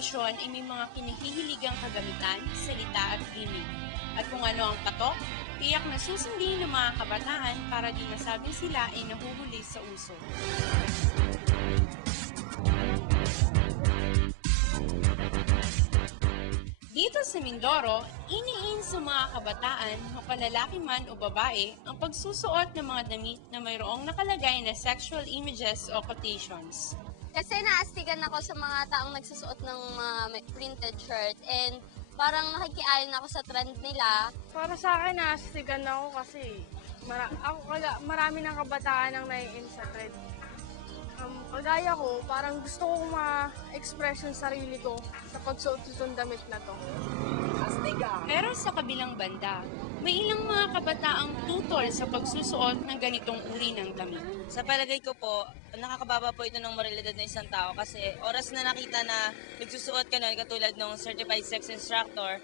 okasyon ay may mga kinahihiligang kagamitan, salita at gimmick. At kung ano ang patok, tiyak na susundin ng mga kabataan para di masabing sila ay nahuhuli sa uso. Dito sa Mindoro, iniin sa mga kabataan, mapanlalaki man o babae, ang pagsusuot ng mga damit na mayroong nakalagay na sexual images o quotations. Kasi naastigan ako sa mga taong nagsusuot ng mga printed shirt and parang nakikiayon ako sa trend nila. Para sa akin, naastigan ako kasi marami ng kabataan ang naiin sa trend. Kagaya ko, parang gusto kong ma-express yung sarili ko sa pagsuot nitong damit na to. Pero sa kabilang banda, may ilang mga kabataang tutol sa pagsusuot ng ganitong uri ng damit. Sa palagay ko po, nakakababa po ito ng moralidad ng isang tao kasi oras na nakita na nagsusuot ka nun, katulad ng certified sex instructor,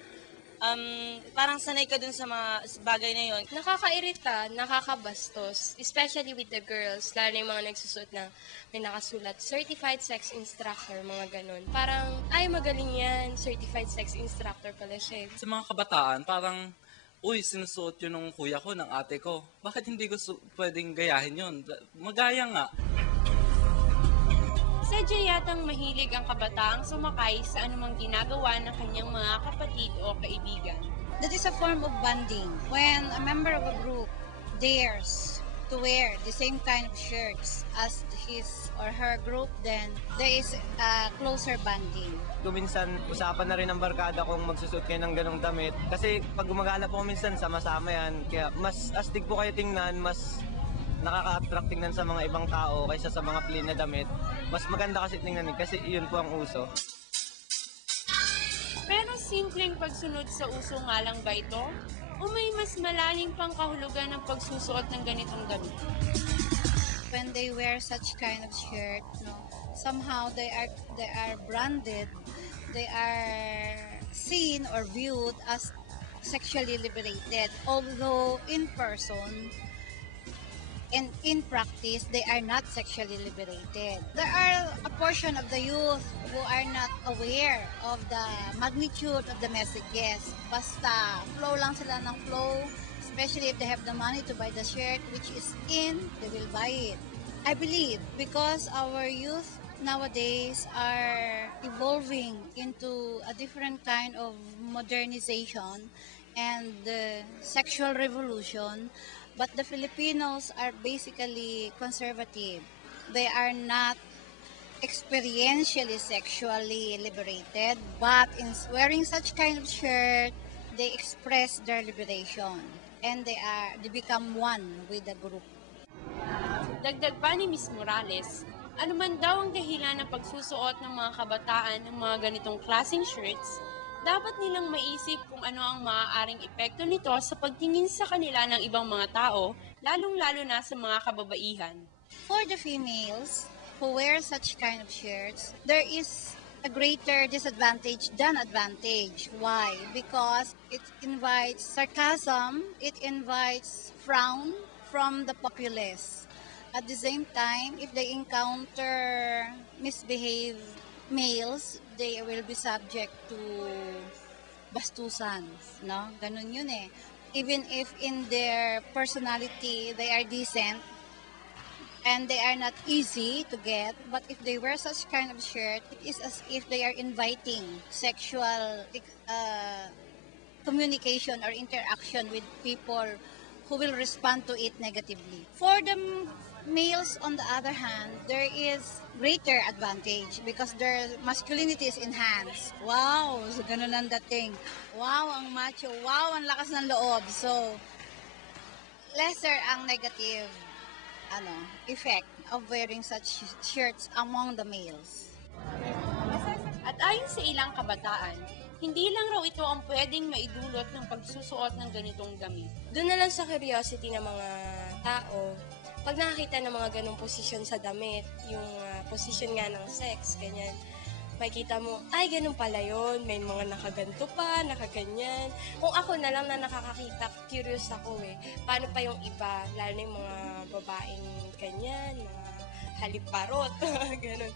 parang sanay ka dun sa mga bagay na yon. Nakakairita, nakakabastos, especially with the girls, lalo yung mga nagsusuot na may nakasulat, certified sex instructor, mga ganun. Parang, ay magaling yan, certified sex instructor pala siya. Sa mga kabataan, parang, uy, sinusuot yun ng kuya ko, ng ate ko. Bakit hindi ko pwedeng gayahin yun? Magaya nga. Sadya yatang mahilig ang kabataang sumakay sa anumang ginagawa ng kanyang mga kapatid o kaibigan. That is a form of bonding. When a member of a group dares to wear the same kind of shirts as his or her group, then there is a closer bonding. Kung minsan, usapan na rin ng barkada kung magsusuot kayo ng ganong damit. Kasi pag gumagala po minsan, sama-sama yan. Kaya mas astig po kayo tingnan, mas nakaka-attract tingnan sa mga ibang tao kaysa sa mga plain na damit. Mas maganda kasi tingnan kasi yun po ang uso. Pero simpleng pagsunod sa uso nga lang ba ito? O may mas malalim pang kahulugan ng pagsusuot ng ganitong damit? When they wear such kind of shirt, somehow they are branded, they are seen or viewed as sexually liberated. Although in person, and in practice, they are not sexually liberated. There are a portion of the youth who are not aware of the magnitude of the messages. Basta flow lang sila ng flow, especially if they have the money to buy the shirt, which is in, they will buy it. I believe because our youth nowadays are evolving into a different kind of modernization and sexual revolution, but the Filipinos are basically conservative. They are not experientially sexually liberated, but in wearing such kind of shirt, they express their liberation and they become one with the group. Dagdag pa ni Ms. Morales, ano man daw ang dahilan ng pagsusuot ng mga kabataan ng mga ganitong klaseng shirts, dapat nilang maisip kung ano ang maaaring epekto nito sa pagtingin sa kanila ng ibang mga tao, lalong-lalo na sa mga kababaihan. For the females who wear such kind of shirts, there is a greater disadvantage than advantage. Why? Because it invites sarcasm, it invites frown from the populace. At the same time, if they encounter misbehaved males, they will be subject to bastusan, no? Ganun yun eh. Even if in their personality, they are decent, and they are not easy to get, but if they wear such kind of shirt, it is as if they are inviting sexual communication or interaction with people who will respond to it negatively. For the males, on the other hand, there is greater advantage because their masculinity is enhanced. Wow! So, ganun ang dating. Wow, ang macho. Wow, ang lakas ng loob. So, lesser ang negative effect of wearing such shirts among the males. At ayon sa ilang kabataan, hindi lang raw ito ang pwedeng maidulot ng pagsusuot ng ganitong damit. Doon na lang sa curiosity ng mga tao, pag nakakita ng mga ganong posisyon sa damit, yung posisyon nga ng sex, ganyan, makikita mo, ay, ganun pala yun, may mga nakaganto pa, nakaganyan. Kung ako na lang na nakakakita, curious ako paano pa yung iba, lalo na yung mga babaeng ganyan, mga haliparot, ganun.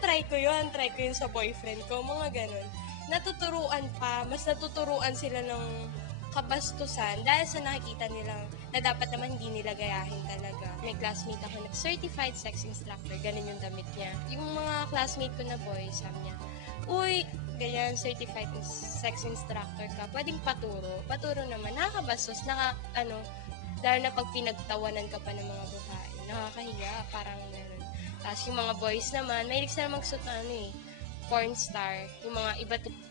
Try ko yun sa boyfriend ko, mga ganun. Mas natuturuan sila ng kabastusan dahil sa nakikita nilang na dapat naman hindi nila gayahin talaga. May classmate ako na certified sex instructor, ganun yung damit niya. Yung mga classmate ko na boy, sabi niya, uy, ganyan, certified sex instructor ka, pwedeng paturo. Paturo naman, nakakabastos, dahil na pag pinagtawanan ka pa ng mga babae, nakakahiya, parang gano'n. Tapos yung mga boys naman, mahilig sila magsuot na porn star, yung mga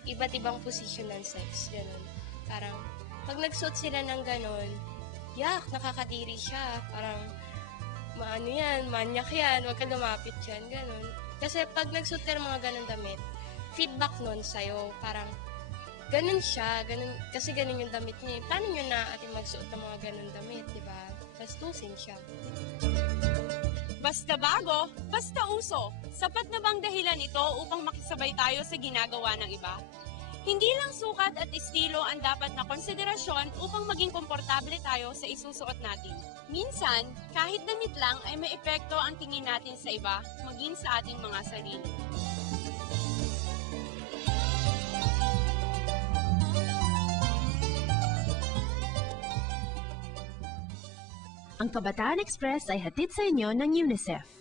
iba't ibang position ng sex, gano'n. Parang, pag nagsuot sila ng gano'n, yak, nakakadiri siya, parang, manyak yan, huwag ka lumapit yan, gano'n. Kasi pag nagsuot ka ng mga gano'n damit, feedback nun sa'yo, parang, ganun siya, kasi ganun yung damit niya. Paano nyo na ating magsuot ng mga ganun damit, di ba? Bastusin siya. Basta bago, basta uso. Sapat na bang dahilan ito upang makisabay tayo sa ginagawa ng iba? Hindi lang sukat at estilo ang dapat na konsiderasyon upang maging komportable tayo sa isusuot natin. Minsan, kahit damit lang ay may epekto ang tingin natin sa iba, maging sa ating mga sarili. Ang Kabataan Express ay hatid sa inyo ng UNICEF.